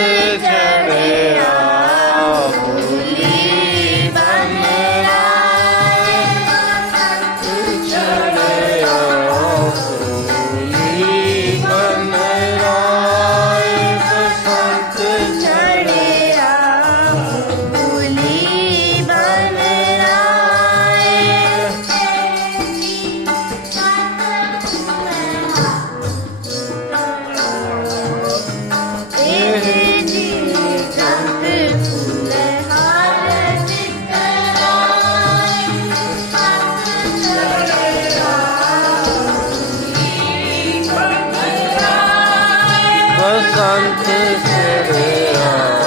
the संत तेरे आ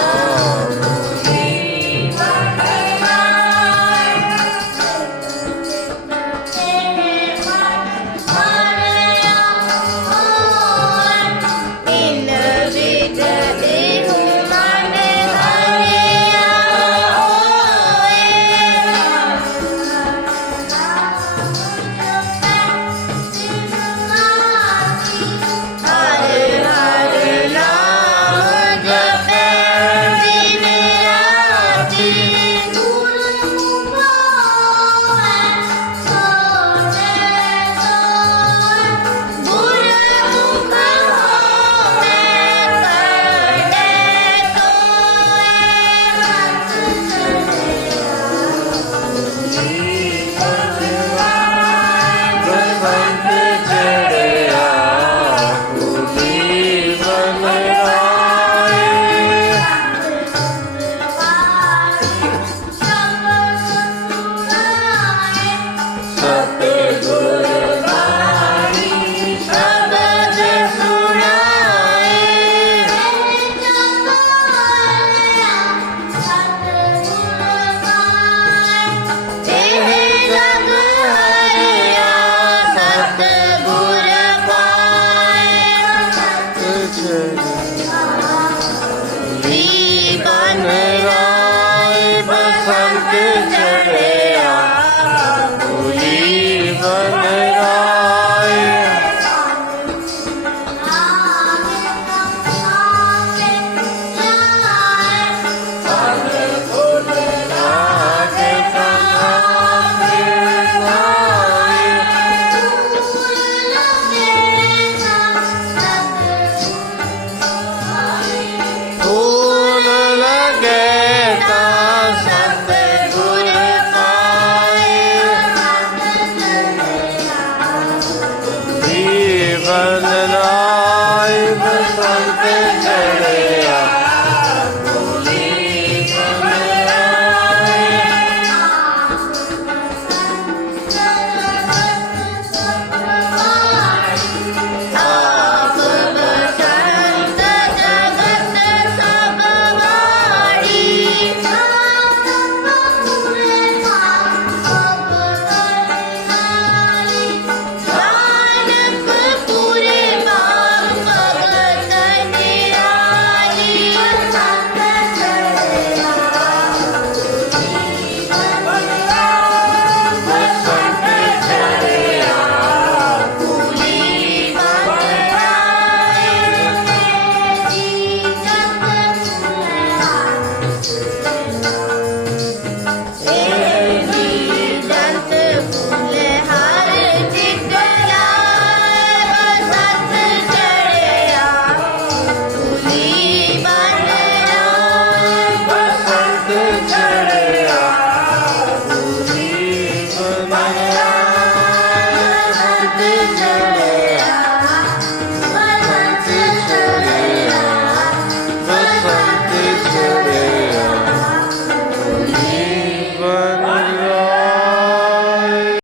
vanilla.